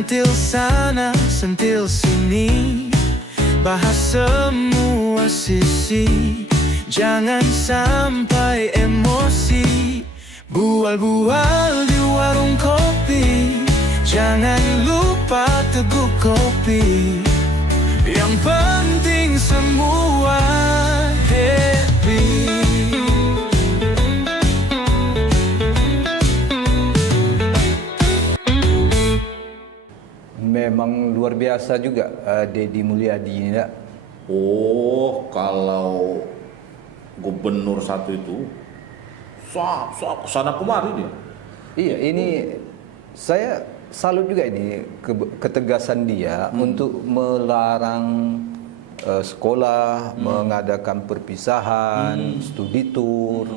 Sentil sana, sentil sini, bahas semua sisi. Jangan sampai emosi, bual-bual di warung kopi. Jangan lupa teguk kopi. Yang penting semua happy. Memang luar biasa juga Deddy Mulyadi ini, tak? Oh, kalau gubernur satu itu kesana kemari dia. Iya, ini saya salut juga ini ketegasan dia untuk melarang sekolah mengadakan perpisahan, studi tour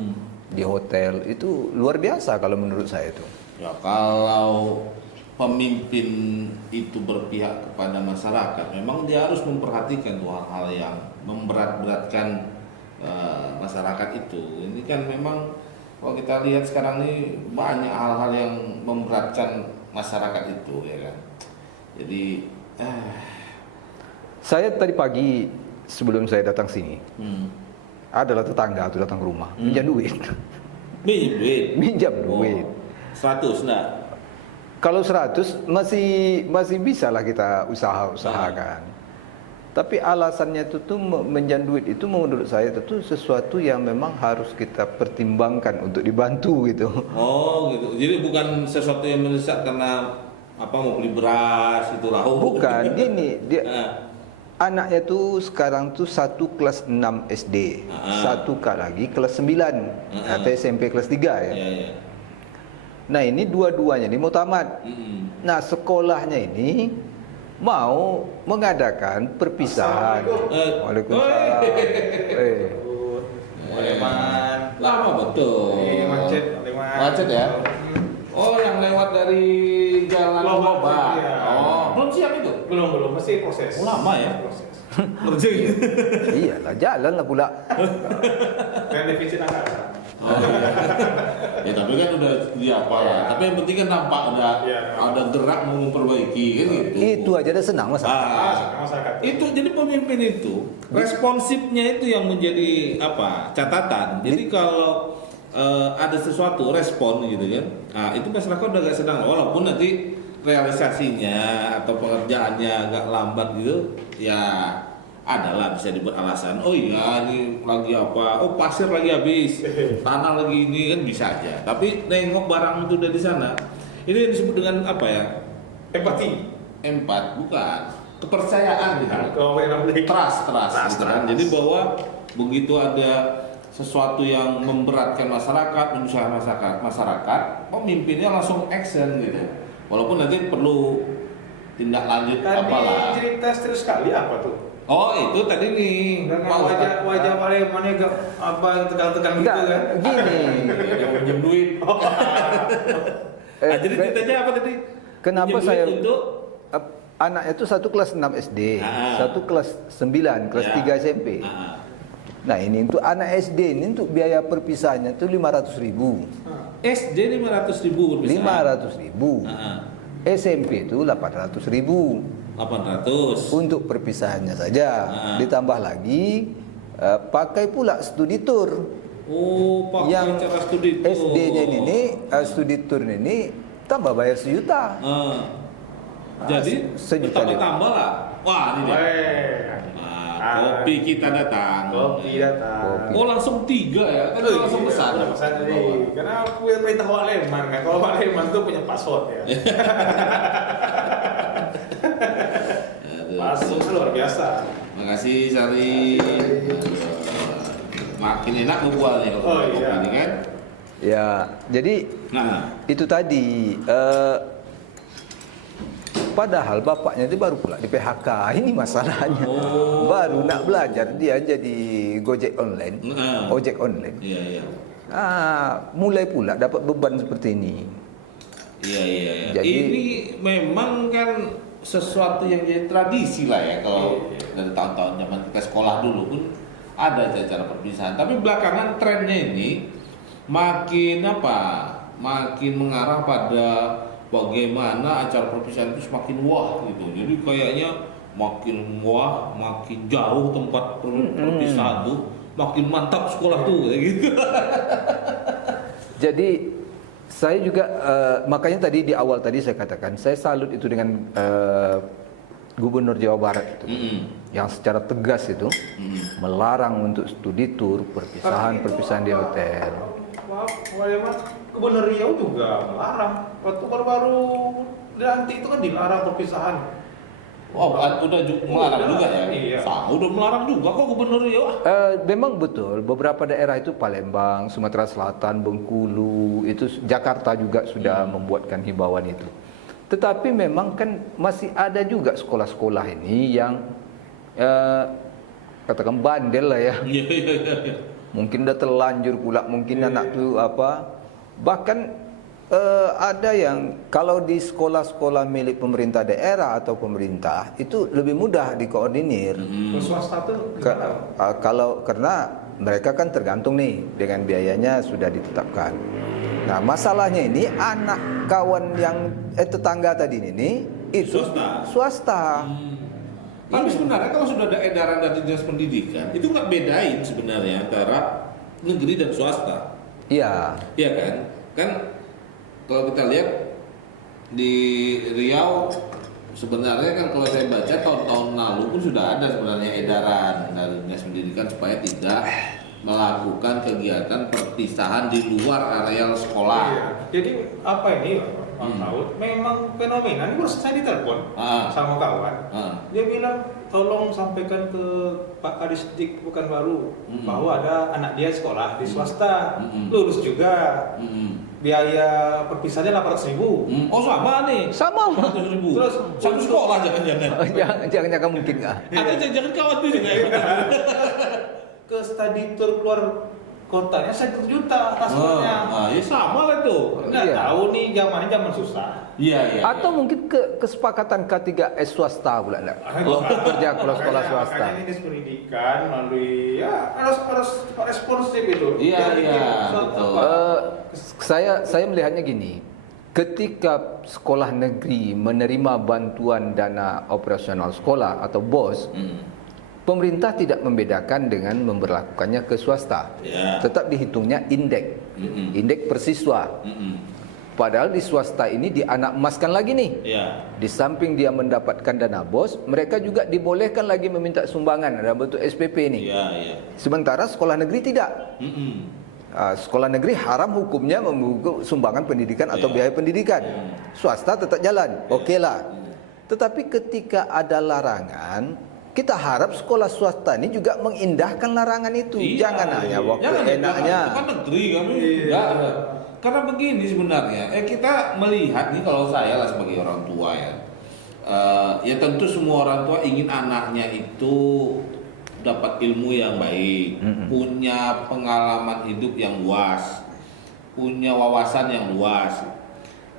di hotel. Itu luar biasa kalau menurut saya itu. Ya, kalau pemimpin itu berpihak kepada masyarakat, memang dia harus memperhatikan tuh hal-hal yang memberat-beratkan masyarakat itu. Ini kan memang kalau kita lihat sekarang ini banyak hal-hal yang memberatkan masyarakat itu, ya kan. Jadi saya tadi pagi sebelum saya datang sini, adalah tetangga itu datang ke rumah, minjam duit. minjem duit. Minjam duit. 100 enggak? Kalau 100 masih bisa lah kita usahakan. Tapi alasannya itu tuh menjam duit itu menurut saya itu sesuatu yang memang harus kita pertimbangkan untuk dibantu gitu. Oh gitu. Jadi bukan sesuatu yang mendesak karena apa mau beli beras itu lah. Bukan, gini dia anaknya tuh sekarang tuh satu kelas 6 SD, satu lagi kelas 9 atau SMP kelas 3 ya. Iya. Nah ini dua-duanya ini mau tamat. Nah sekolahnya ini mau mengadakan perpisahan. Waalaikumsalam. Leman. Lama betul. Macet ya. Oh yang lewat dari jalan Loba. Iya. Oh belum siap itu? Belum masih proses. Lama ya. Proses. Iyalah jalan lah pula. Kan defisit anggaran. Oh, iya. Ya tapi kan udah apa ya. Tapi yang penting kan nampak ada gerak mau memperbaiki kan gitu. Itu aja udah senang mas. Masyarakat. Itu jadi pemimpin itu responsifnya itu yang menjadi apa catatan. Jadi kalau ada sesuatu respon gitu kan, nah itu masyarakat udah gak senang walaupun nanti realisasinya atau pengerjaannya agak lambat gitu ya. Adalah bisa dibuat alasan, oh iya ini lagi apa, oh pasir lagi habis, tanah lagi ini kan bisa aja. Tapi nengok barang itu udah di sana, ini yang disebut dengan apa ya? Empati. Bukan kepercayaan gitu. Trust gitu kan. Jadi bahwa begitu ada sesuatu yang memberatkan masyarakat, menyusahkan masyarakat, pemimpinnya langsung action gitu. Walaupun nanti perlu tindak lanjut apalah. Tadi cerita terus sekali apa tuh? Oh itu tadi nih wajah mana gak apa yang tegang-tegang gitu kan? Gini. Yang pinjam duit. Jadi ceritanya apa tadi? Kenapa Pinjam saya duit untuk anak itu satu kelas 6 SD, satu kelas 9, kelas 3 SMP. Nah ini untuk anak SD ini untuk biaya perpisahannya itu 500.000. SD 500.000 berpisah. 500.000. SMP itu 800.000. 800 untuk perpisahannya saja. Ditambah lagi pakai pula studi tour. Oh, pakai yang cara studi tour. SD-nya ini studi tour ini tambah bayar 1 juta. Jadi sejuta tambah lah. Wah, ini dia. Kopi kita datang. Kopi datang. Oh, langsung 3 ya? Kan langsung besar. Besar tadi. Karena aku yang perintah Wak Leman kan. Kalau Wak Leman tuh punya password ya. Masuk luar biasa. Makasih Sari. Makin enak ngebualnya kalau kopi ini kan. Ya, jadi itu tadi padahal bapaknya itu baru pula di PHK. Ini masalahnya. Baru nak belajar dia jadi Gojek online, ojek online. Iya. Mulai pula dapat beban seperti ini. Iya. Jadi, ini memang kan sesuatu yang jadi tradisi lah ya kalau dari tahun-tahun zaman kita sekolah dulu pun ada acara perpisahan. Tapi belakangan trennya ini makin mengarah pada bagaimana acara perpisahan itu semakin wah gitu. Jadi kayaknya makin wah, makin jauh tempat perpisahan tuh, makin mantap sekolah tuh kayak gitu. Jadi saya juga makanya tadi di awal tadi saya katakan saya salut itu dengan Gubernur Jawa Barat itu, yang secara tegas itu melarang untuk studi tour, perpisahan di hotel. Gubernur Riau juga melarang. Waktu baru dilantik itu kan dilarang perpisahan. Oh, udah melarang juga ya? Iya. Udah melarang juga kok Gubernur Riau. Memang betul beberapa daerah itu Palembang, Sumatera Selatan, Bengkulu, itu Jakarta juga sudah membuatkan himbauan itu. Tetapi memang kan masih ada juga sekolah-sekolah ini yang katakan bandel lah ya. Mungkin udah terlanjur pula, mungkin anak tuh apa. Bahkan ada yang kalau di sekolah-sekolah milik pemerintah daerah atau pemerintah itu lebih mudah dikoordinir. Swasta tuh Karena mereka kan tergantung nih dengan biayanya sudah ditetapkan. Nah, masalahnya ini anak kawan yang tetangga tadi ini itu swasta. Tapi sebenarnya kalau sudah ada edaran dari Dinas Pendidikan, itu nggak bedain sebenarnya antara negeri dan swasta. Iya. Iya kan? Kan kalau kita lihat di Riau sebenarnya kan kalau saya baca tahun-tahun lalu pun sudah ada sebenarnya edaran dari Dinas Pendidikan supaya tidak melakukan kegiatan perpisahan di luar areal sekolah. Iya. Jadi apa ini Pak Saud? Memang fenomena ini baru saya ditelepon sama kawan. Dia bilang tolong sampaikan ke Pak Kadisdik Pekanbaru bahwa ada anak dia sekolah di swasta, lulus juga. Biaya perpisahannya 800.000. Oh sama nih. Sama. 800.000. Terus satu sekolah jangan-jangan. Jangan mungkin nggak. Jangan kawan tuh juga ya. ke study tour keluar kotanya 1 juta tasnya. Ya sama lah tuh. Nggak Iya. tahu nih zamannya zaman susah. Iya. Atau mungkin kesepakatan K3S swasta pula enggak? Kerja kalau sekolah swasta. Makanya ini Dinas Pendidikan melalui ya harus responsif itu. Iya, Jadi, betul. Saya melihatnya gini. Ketika sekolah negeri menerima bantuan dana operasional sekolah atau BOS, pemerintah tidak membedakan dengan memberlakukannya ke swasta. Ya. Tetap dihitungnya indeks per siswa. Padahal di swasta ini dianak emaskan lagi nih. Iya. Di samping dia mendapatkan dana BOS, mereka juga dibolehkan lagi meminta sumbangan dalam bentuk SPP nih. Iya. Sementara sekolah negeri tidak. Sekolah negeri haram hukumnya membuka sumbangan pendidikan atau biaya pendidikan. Swasta tetap jalan, oke lah. Tetapi ketika ada larangan, kita harap sekolah swasta ini juga mengindahkan larangan itu. Jangan hanya waktu enaknya. Itu kan negeri kami. Karena begini sebenarnya, kita melihat nih kalau saya lah sebagai orang tua ya. Ya tentu semua orang tua ingin anaknya itu dapat ilmu yang baik, punya pengalaman hidup yang luas, punya wawasan yang luas.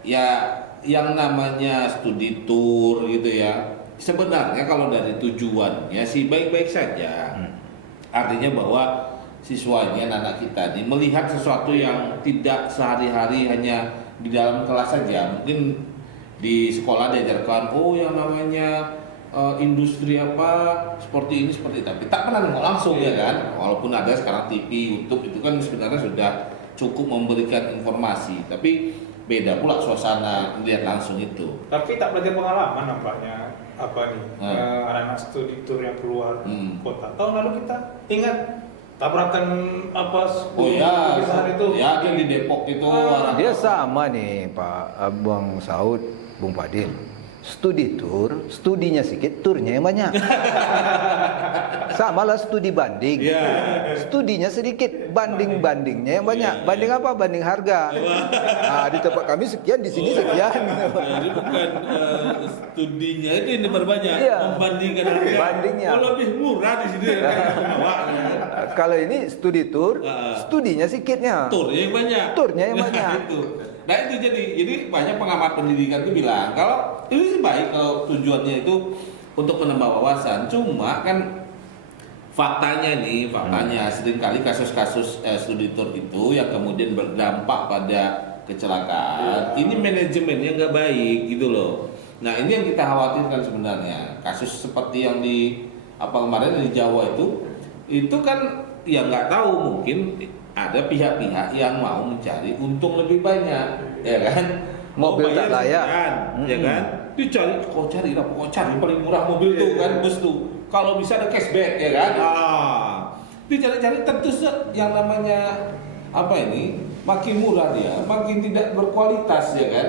Ya yang namanya studi tour gitu ya. Sebenarnya kalau dari tujuannya sih baik-baik saja. Artinya bahwa siswanya, anak kita ini melihat sesuatu yang tidak sehari-hari hanya di dalam kelas saja. Mungkin di sekolah diajarkan, yang namanya industri apa seperti ini seperti itu. Tapi tak pernah nengok langsung ya kan. Walaupun ada sekarang TV, YouTube itu kan sebenarnya sudah cukup memberikan informasi. Tapi beda pula suasana melihat langsung itu. Tapi tak belajar pengalaman nampaknya anak-anak studi tour yang keluar kota. Tahun lalu kita ingat tabrakan itu ya kan di Depok itu Dia sama nih Pak Bang Saud, Bung Fadil. Studi tour, studinya sedikit, turnya yang banyak. Sama lah studi banding. Studinya sedikit, bandingnya yang banyak. Banding apa? Banding harga. Di tempat kami sekian, di sini sekian. Jadi bukan studinya itu yang berbanyak, membandingkan harga. Bandingnya. Lebih murah di sini. Kalau ini studi tour, studinya sedikitnya. Turnya yang banyak. Itu. Nah itu jadi banyak pengamat pendidikan itu bilang kalau itu sih baik kalau tujuannya itu untuk menambah wawasan. Cuma kan faktanya seringkali kasus-kasus studi tour itu yang kemudian berdampak pada kecelakaan. Ini manajemennya nggak baik gitu loh. Nah ini yang kita khawatirkan sebenarnya. Kasus seperti yang di kemarin di Jawa itu kan ya nggak tahu, mungkin ada pihak-pihak yang mau mencari untung lebih banyak, ya kan? Mobil tak layak, ya kan? Dicari, kok cari paling murah mobil tuh kan, bus tuh. Kalau bisa ada cashback, ya kan? Dicari-cari tentu yang namanya makin murah dia, makin tidak berkualitas, ya kan?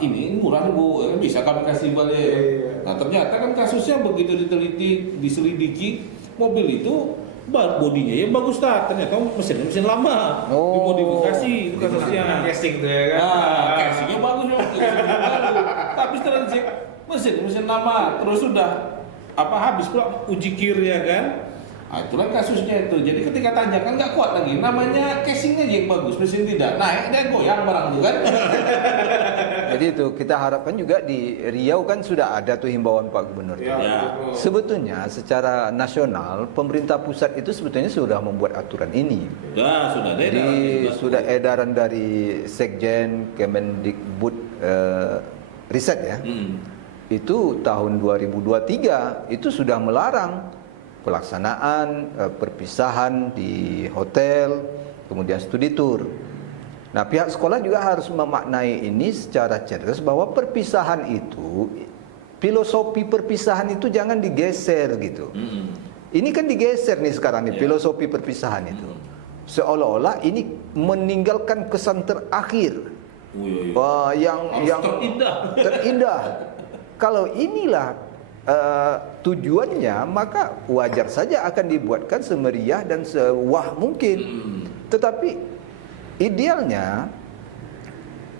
Ini murah nih Bu, bisa kami kasih balik. Nah ternyata kan kasusnya begitu diselidiki, mobil itu bodinya yang bagus ternyata mesin lama, dimodifikasi itu kasusnya. Casing tuh ya kan. Casingnya bagus ya, tapi setelah dicek mesin lama, terus sudah habis pula uji kir ya kan. Itulah kasusnya itu. Jadi ketika tanya kan nggak kuat lagi. Namanya casingnya yang bagus, mesin tidak naik, dia goyang barang itu kan. Jadi itu kita harapkan juga di Riau kan sudah ada tuh himbauan Pak Gubernur. Ya. Sebetulnya secara nasional pemerintah pusat itu sebetulnya sudah membuat aturan ini. Ya, sudah ada. Jadi sudah edaran dari Sekjen Kemendikbud Riset ya. Itu tahun 2023 itu sudah melarang pelaksanaan perpisahan di hotel, kemudian studi tour. Nah, pihak sekolah juga harus memaknai ini secara cerdas bahwa perpisahan itu, filosofi perpisahan itu jangan digeser gitu. Ini kan digeser nih sekarang nih, filosofi perpisahan itu. Seolah-olah ini meninggalkan kesan terakhir. Yang terindah. Kalau inilah tujuannya, maka wajar saja akan dibuatkan semeriah dan sewah mungkin. Tetapi idealnya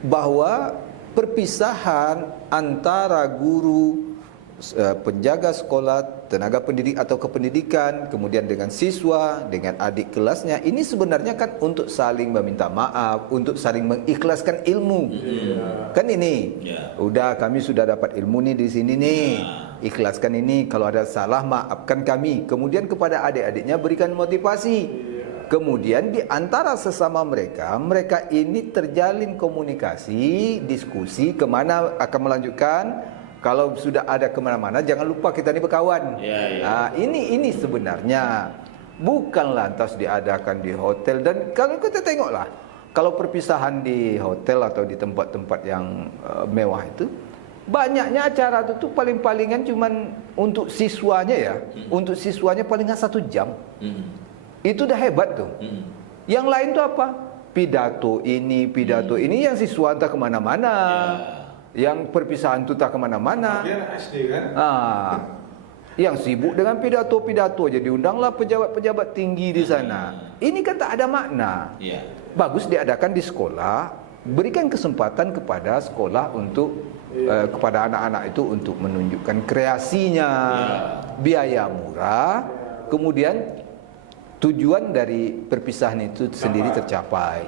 bahwa perpisahan antara guru, penjaga sekolah, tenaga pendidik atau kependidikan, kemudian dengan siswa, dengan adik kelasnya, ini sebenarnya kan untuk saling meminta maaf, untuk saling mengikhlaskan ilmu. Kan ini, udah kami sudah dapat ilmu nih di sini nih, ikhlaskan ini, kalau ada salah maafkan kami. Kemudian kepada adik-adiknya berikan motivasi. Kemudian di antara sesama mereka ini terjalin komunikasi, diskusi kemana akan melanjutkan. Kalau sudah ada kemana-mana, jangan lupa kita ini berkawan. Nah, ini sebenarnya bukan lantas diadakan di hotel. Dan kalau kita tengoklah, kalau perpisahan di hotel atau di tempat-tempat yang mewah itu, banyaknya acara itu tuh paling-palingan cuman untuk siswanya ya, untuk siswanya palingan 1 jam. Itu udah hebat tuh. Yang lain tuh apa? Pidato ini, yang siswa entah kemana-mana. Yang perpisahan itu tak kemana-mana. Dia anak SD kan? Yang sibuk dengan pidato-pidato, jadi undanglah pejabat-pejabat tinggi di sana. Ini kan tak ada makna. Bagus diadakan di sekolah, berikan kesempatan kepada sekolah untuk kepada anak-anak itu untuk menunjukkan kreasinya, biaya murah, kemudian tujuan dari perpisahan itu sendiri tercapai.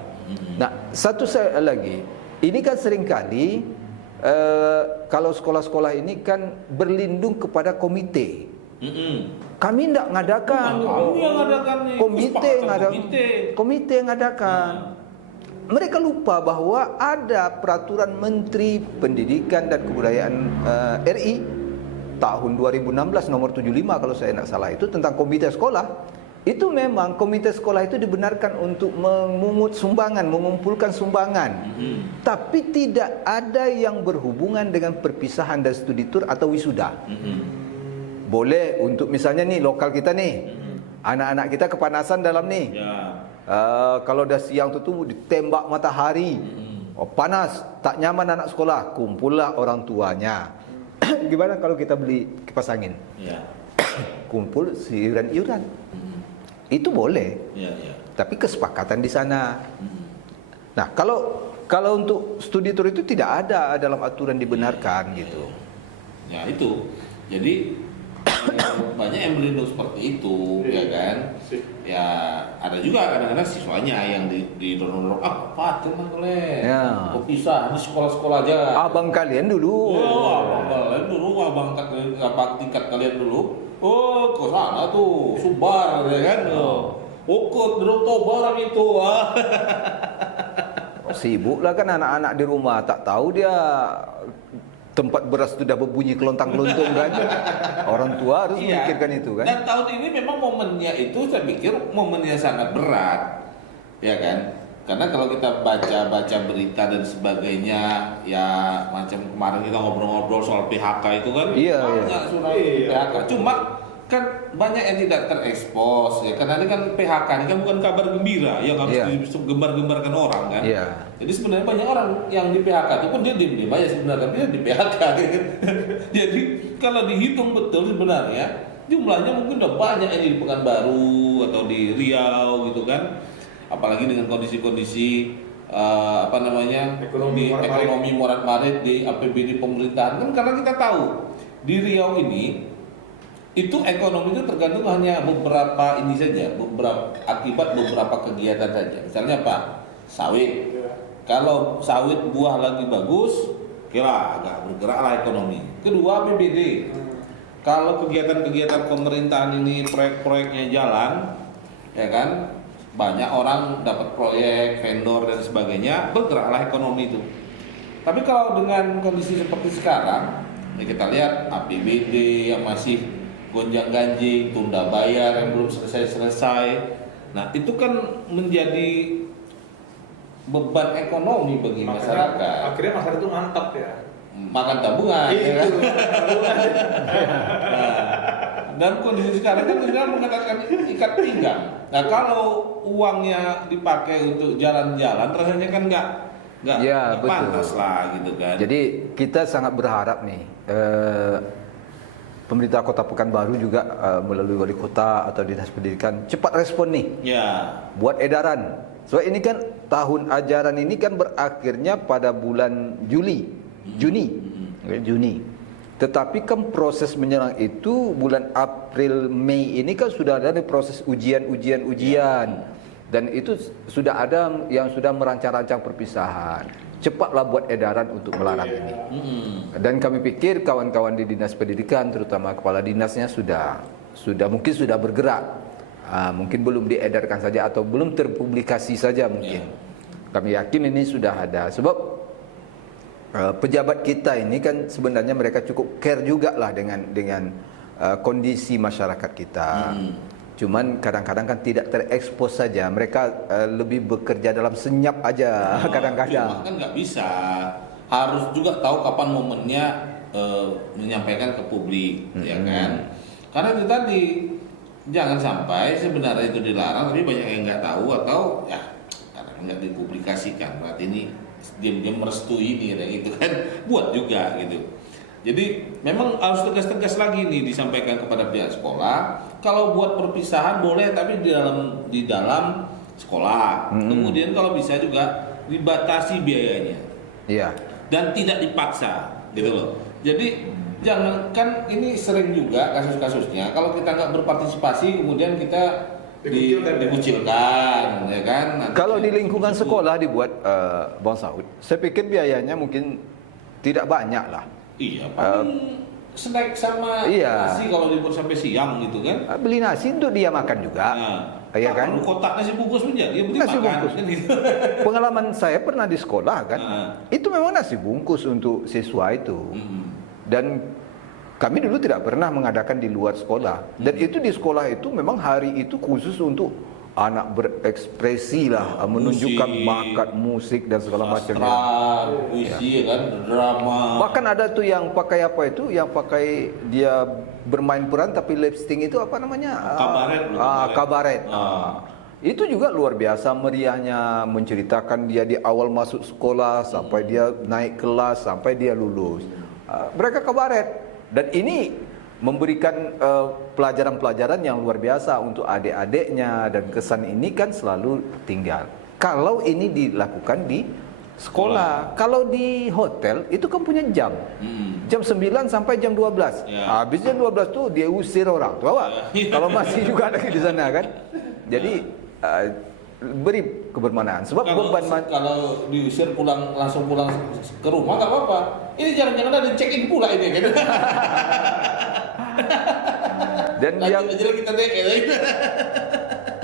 Nah, satu lagi, ini kan seringkali kalau sekolah-sekolah ini kan berlindung kepada komite. Kami tidak mengadakan. Kami yang ngadakan nih. Komite yang ngadakan. Mereka lupa bahwa ada peraturan Menteri Pendidikan dan Kebudayaan RI tahun 2016 nomor 75 kalau saya tidak salah, itu tentang komite sekolah. Itu memang komite sekolah itu dibenarkan untuk memungut sumbangan, mengumpulkan sumbangan. Tapi tidak ada yang berhubungan dengan perpisahan dan studi tour atau wisuda. Boleh untuk misalnya nih lokal kita nih, anak-anak kita kepanasan dalam nih. Kalau dah siang tu ditembak matahari, panas, tak nyaman anak sekolah, kumpullah orang tuanya. Gimana kalau kita beli kipas angin? Kumpul iuran-iuran. Itu boleh, tapi kesepakatan di sana. Nah, kalau untuk studi tour itu tidak ada dalam aturan dibenarkan gitu. Ya itu, jadi banyak yang berlindung seperti itu, ya kan? Ya ada juga kadang-kadang siswanya yang didorong-dorong, Pak, teman kalian, kok pisah di sekolah-sekolah aja. Abang kalian dulu. Abang kalian dulu, tingkat kalian dulu. Ke sana tuh, Subar ya kan? Ke Toba barang itu. Sibuk lah kan anak-anak di rumah, tak tahu dia tempat beras sudah berbunyi kelontang-kelontung kan. Orang tua harus Iya. memikirkan itu kan. Dan tahun ini memang momennya itu saya pikir momennya sangat berat, ya kan? Karena kalau kita baca berita dan sebagainya, ya macam kemarin kita ngobrol-ngobrol soal PHK itu kan, Iya, banyak surat PHK. Cuma kan banyak yang tidak terekspos, ya karena ini kan PHK ini kan bukan kabar gembira yang harus digembar-gembarkan orang kan. Iya. Jadi sebenarnya banyak orang yang di PHK itu pun dia diem-diem aja sebenarnya dia di PHK. Kan? Jadi kalau dihitung betul sebenarnya jumlahnya mungkin udah banyak yang di Pekanbaru atau di Riau gitu kan. Apalagi dengan kondisi-kondisi ekonomi morat-marit di APBD pemerintahan kan, karena kita tahu di Riau ini itu ekonomi itu tergantung hanya beberapa ini saja, akibat beberapa kegiatan saja. Misalnya apa? Sawit. Kalau sawit buah lagi bagus, kira agak bergeraklah ekonomi. Kedua APBD. Kalau kegiatan-kegiatan pemerintahan ini proyek-proyeknya jalan, ya kan, banyak orang dapat proyek, vendor dan sebagainya, bergeraklah ekonomi itu. Tapi kalau dengan kondisi seperti sekarang, ya kita lihat APBD yang masih gonjang-ganjing, tunda bayar yang belum selesai-selesai. Nah, itu kan menjadi beban ekonomi bagi masyarakat. Akhirnya masyarakat itu mantap ya. Makan tabungan. Ya kan? Nah, dan kondisi sekarang kan kita mengatakan ikat pinggang. Nah, kalau uangnya dipakai untuk jalan-jalan, rasanya kan nggak Ya, pantas betul. lah gitu kan. Jadi kita sangat berharap nih pemerintah Kota Pekanbaru juga melalui wali kota atau dinas pendidikan cepat respon nih. Ya. Buat edaran. So ini kan tahun ajaran ini kan berakhirnya pada bulan Juni. Okay, Juni. Tetapi kan proses menyerang itu bulan April Mei ini kan sudah ada proses ujian. Dan itu sudah ada yang sudah merancang-rancang perpisahan. Cepatlah buat edaran untuk melarang ini. Dan kami pikir kawan-kawan di dinas pendidikan, terutama kepala dinasnya sudah mungkin sudah bergerak. Mungkin belum diedarkan saja atau belum terpublikasi saja mungkin. Kami yakin ini sudah ada. Sebab pejabat kita ini kan sebenarnya mereka cukup care juga lah dengan kondisi masyarakat kita. Cuman kadang-kadang kan tidak terekspos saja. Mereka lebih bekerja dalam senyap aja kadang-kadang. Cuma kan nggak bisa. Harus juga tahu kapan momennya menyampaikan ke publik, ya kan? Karena itu tadi jangan sampai sebenarnya itu dilarang, tapi banyak yang nggak tahu atau ya karena nggak dipublikasikan. Berarti ini diam-diam merestui ini, kayak gitu kan? Buat juga gitu. Jadi memang harus tegas-tegas lagi nih disampaikan kepada pihak sekolah. Kalau buat perpisahan boleh, tapi di dalam sekolah. Kemudian kalau bisa juga dibatasi biayanya. Iya. Dan tidak dipaksa, gitu loh. Jadi jangan, kan ini sering juga kasus-kasusnya. Kalau kita nggak berpartisipasi, kemudian kita dikucilkan, ya kan? Nanti Kalau di lingkungan sekolah dibuat Bang Saud, saya pikir biayanya mungkin tidak banyak lah. Iya, paling snack sama nasi kalau dibuat sampai siang gitu kan. Beli nasi untuk dia makan juga. Iya kan? Kotak nasi bungkus pun jadi, beli Nasi makan. bungkus. Kan gitu. Pengalaman saya pernah di sekolah kan, itu memang nasi bungkus untuk siswa itu. Dan kami dulu tidak pernah mengadakan di luar sekolah. Dan itu di sekolah itu memang hari itu khusus untuk anak berekspresi lah, menunjukkan bakat musik dan segala macamnya. Puisi kan, drama. Bahkan ada tuh yang pakai apa itu, yang pakai dia bermain peran tapi lip sync itu apa namanya? Kabaret. Itu juga luar biasa meriahnya, menceritakan dia di awal masuk sekolah sampai dia naik kelas sampai dia lulus. Mereka kabaret, dan ini memberikan pelajaran-pelajaran yang luar biasa untuk adik-adiknya, dan kesan ini kan selalu tinggal. Kalau ini dilakukan di sekolah, kalau di hotel itu kan punya jam. Jam 9 sampai jam 12. Habis jam 12 tuh dia usir orang. Tahu tak? Kalau masih juga ada di sana kan. Jadi beri kebermanaan. Sebab kalau diusir langsung pulang ke rumah nggak apa-apa. Ini jangan-jangan ada check in pula ini kan. Dan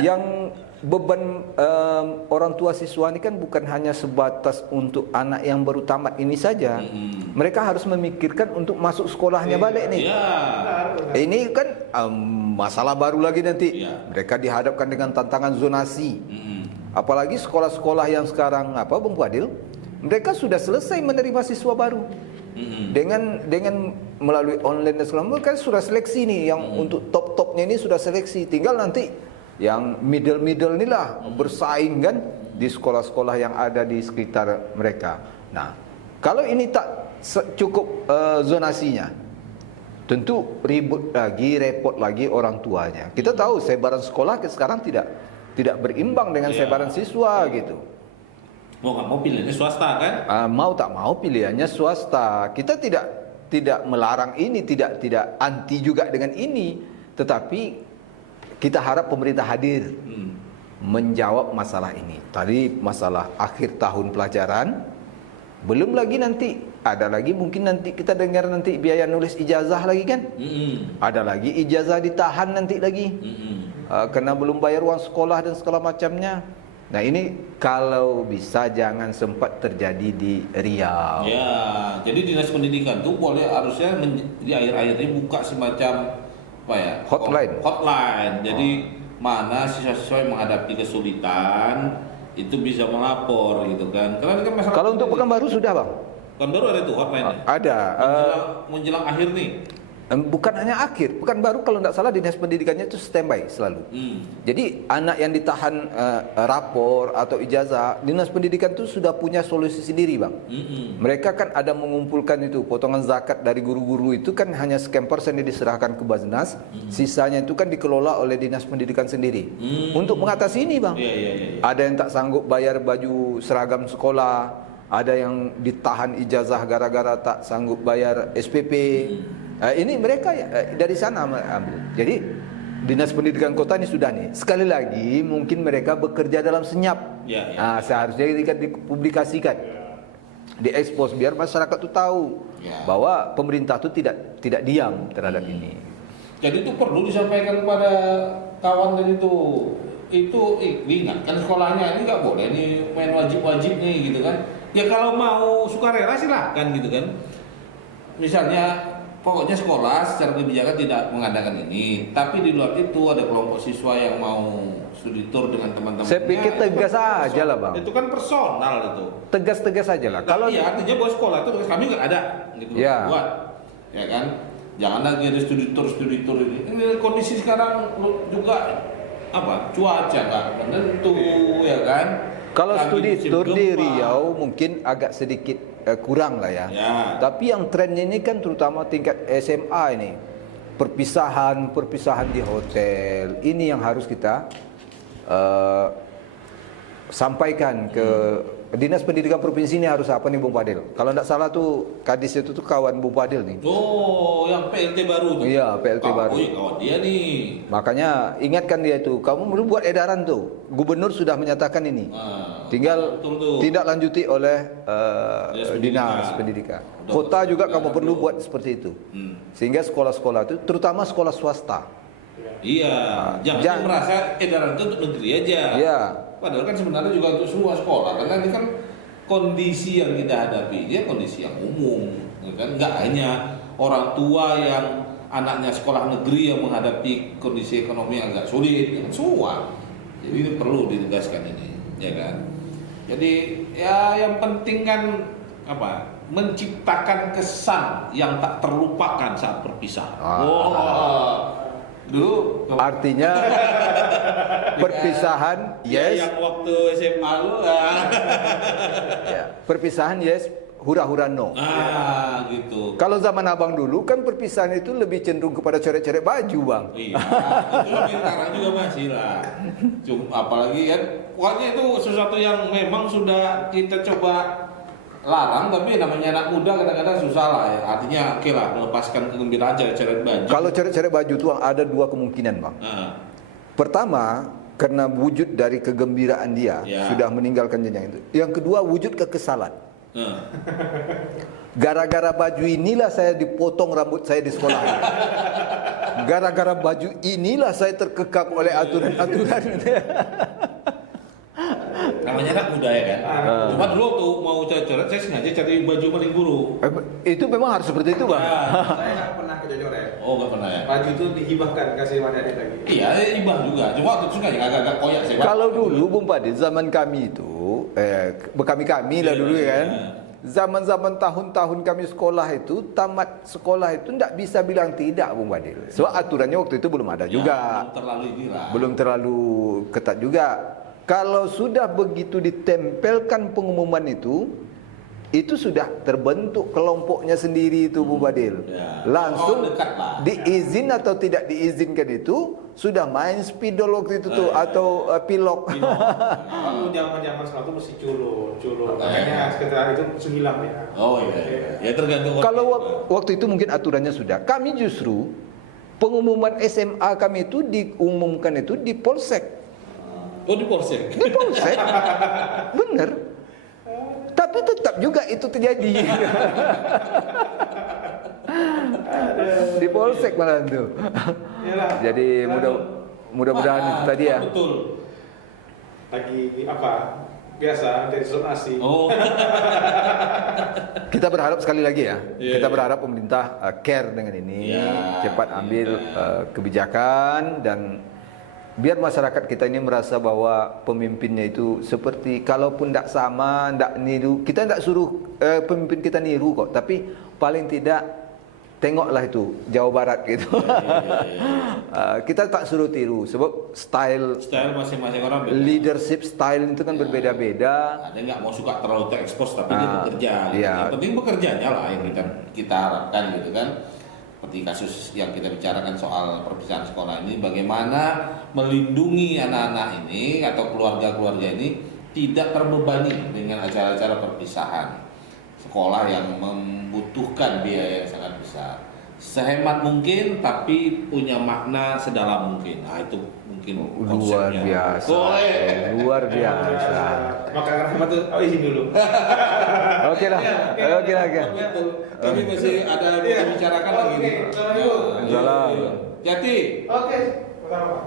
yang beban orang tua siswa ini kan bukan hanya sebatas untuk anak yang baru tamat ini saja. Mereka harus memikirkan untuk masuk sekolahnya balik nih. Ini kan masalah baru lagi nanti. Mereka dihadapkan dengan tantangan zonasi. Apalagi sekolah-sekolah yang sekarang Bung Fadil, mereka sudah selesai menerima siswa baru. Dengan melalui online dan segala macam, kan sudah seleksi nih, yang untuk top-topnya ini sudah seleksi, tinggal nanti yang middle inilah bersaing kan di sekolah-sekolah yang ada di sekitar mereka. Nah, kalau ini tak cukup zonasinya, tentu ribut lagi, repot lagi orang tuanya. Kita tahu sebaran sekolah sekarang tidak berimbang dengan sebaran siswa gitu. Mau nggak mau pilihannya swasta kan? Mau tak mau pilihannya swasta. Kita tidak melarang ini, tidak anti juga dengan ini, tetapi kita harap pemerintah hadir menjawab masalah ini. Tadi masalah akhir tahun pelajaran, belum lagi nanti ada lagi mungkin nanti kita dengar nanti biaya nulis ijazah lagi kan? Ada lagi ijazah ditahan nanti lagi, karena belum bayar uang sekolah dan segala macamnya. Nah ini kalau bisa jangan sempat terjadi di Riau. Ya, jadi dinas pendidikan tuh boleh harusnya di akhir-akhir ini buka semacam hotline. Jadi mana siswa-siswa yang menghadapi kesulitan itu bisa melapor gitu kan. Karena kan masalah. Kalau untuk Pekanbaru sudah bang? Pekanbaru ada tuh hotline-nya. Ada. Menjelang akhir nih. Bukan hanya akhir, Pekanbaru kalau tidak salah dinas pendidikannya itu standby selalu. Jadi anak yang ditahan rapor atau ijazah, dinas pendidikan itu sudah punya solusi sendiri bang. Mereka kan ada mengumpulkan itu potongan zakat dari guru-guru itu kan hanya sekian persen yang diserahkan ke Baznas, sisanya itu kan dikelola oleh dinas pendidikan sendiri. Untuk mengatasi ini bang, ada yang tak sanggup bayar baju seragam sekolah, ada yang ditahan ijazah gara-gara tak sanggup bayar SPP. Ini mereka dari sana ambil. Jadi dinas pendidikan kota ini sudah nih. Sekali lagi mungkin mereka bekerja dalam senyap. Seharusnya dipublikasikan, diekspos biar masyarakat itu tahu bahwa pemerintah itu tidak diam terhadap ini. Jadi itu perlu disampaikan kepada kawan tadi itu. Itu ingatkan sekolahnya ini nggak boleh nih main wajib-wajib nih gitu kan. Ya kalau mau sukarela silahkan gitu kan. Misalnya pokoknya sekolah secara kebijakan tidak mengadakan ini, tapi di luar itu ada kelompok siswa yang mau studi tour dengan teman-teman. Saya pikir tegas aja lah bang. Itu kan personal itu. Tegas aja lah. Kalau ya artinya bahwa sekolah itu kami nggak ada gitu buat, ya kan? Jangan lagi ada studi tour ini. Ini kondisi sekarang juga cuaca nggak menentu ya kan? Kalau studi tour di Riau mungkin agak sedikit kurang lah ya. Tapi yang trennya ini kan terutama tingkat SMA ini, perpisahan di hotel, ini yang harus kita sampaikan ke dinas pendidikan provinsi ini. Harus apa nih Bung Fadil? Kalau tidak salah tuh Kadis itu tuh kawan Bung Fadil nih. Oh, yang PLT baru tuh. Iya, PLT baru. Kawan dia nih. Makanya ingatkan dia itu, kamu perlu buat edaran tuh. Gubernur sudah menyatakan ini. Tinggal tidak lanjuti oleh dinas pendidikan. Kota juga kamu perlu buat seperti itu. Sehingga sekolah-sekolah itu, terutama sekolah swasta. Iya, jangan merasa edaran itu untuk negeri aja. Iya. Padahal kan sebenarnya juga untuk semua sekolah, karena ini kan kondisi yang kita hadapi, dia kondisi yang umum, kan nggak hanya orang tua yang anaknya sekolah negeri yang menghadapi kondisi ekonomi yang agak sulit, kan semua. Jadi ini perlu ditegaskan ini, ya kan. Jadi ya yang penting kan menciptakan kesan yang tak terlupakan saat berpisah. Dulu artinya perpisahan yang waktu SMA lu perpisahan hura-hura no. Gitu. Kalau zaman abang dulu kan perpisahan itu lebih cenderung kepada coret-coret baju bang. Iya. Itu lebih sekarang juga masih lah. Cuma apalagi kan, pokoknya itu sesuatu yang memang sudah kita coba larang, tapi namanya anak muda kadang-kadang susah lah ya. Artinya oke lah, melepaskan kegembiraan coret baju. Kalau coret-coret baju itu ada dua kemungkinan bang. Pertama, karena wujud dari kegembiraan dia sudah meninggalkan jenjang itu. Yang kedua, wujud kekesalan. Gara-gara baju inilah saya dipotong rambut saya di sekolah. Gara-gara baju inilah saya terkekang oleh aturan-aturan. namanya anak muda ya kan. Cuma dulu tuh mau coret-coret saya sengaja cari baju maling guru. Itu memang harus seperti itu, Bang. Saya nggak pernah kecocoran. Oh nggak pernah ya. Baju itu dihibahkan kasih adik lagi. Iya hibah juga. Cuma waktu itu sengaja agak koyak saya. Kalau dulu Bung Padil, zaman kami itu, kami lah dulu ya kan. Zaman-zaman tahun-tahun kami sekolah itu, tamat sekolah itu tidak bisa bilang tidak, Bung Padil. So aturannya waktu itu belum ada juga. Belum terlalu inilah. Belum terlalu ketat juga. Kalau sudah begitu ditempelkan pengumuman itu sudah terbentuk kelompoknya sendiri itu, Bung Padil. Ya. Langsung Dekat lah. diizin atau tidak diizinkan itu sudah main spidol waktu itu tuh atau pilok. Waktu zaman-zaman sekolah itu mesti culun. Makanya setelah itu langsung hilang ya. Oh iya. Ya tergantung. Kalau waktu itu mungkin aturannya sudah. Kami justru pengumuman SMA kami itu diumumkan itu di Polsek. Oh di Polsek. Di Polsek. Bener. Tapi tetap juga itu terjadi. Di Polsek malah tuh. Yalah. Jadi mudah-mudahan itu tadi ya. Betul. Lagi apa? Biasa dari zonasi. Oh. Kita berharap sekali lagi ya. Iya, Kita iya. berharap pemerintah care dengan ini, Iya, cepat ambil kebijakan dan biar masyarakat kita ini merasa bahwa pemimpinnya itu seperti kalaupun tidak sama, tidak niru, kita tidak suruh pemimpin kita niru kok, tapi paling tidak tengoklah itu Jawa Barat gitu. Kita tak suruh tiru sebab style Masing-masing orang beda. leadership style itu kan berbeda-beda. Ada nggak mau suka terlalu terekspos tapi dia bekerja. Iya. Yang penting bekerjanya lah yang kita harapkan gitu kan. Seperti kasus yang kita bicarakan soal perpisahan sekolah ini, bagaimana melindungi anak-anak ini atau keluarga-keluarga ini tidak terbebani dengan acara-acara perpisahan sekolah yang membutuhkan biaya yang sangat besar. Sehemat mungkin tapi punya makna sedalam mungkin. Nah itu mungkin Luar konsepnya. biasa. Luar biasa. Maka Rahmat tuh izin dulu. Oke lah. Oke lah. Kami masih ada yang kita bicarakan lagi nih. Assalamualaikum. Salam. Jati. Oke. Sama.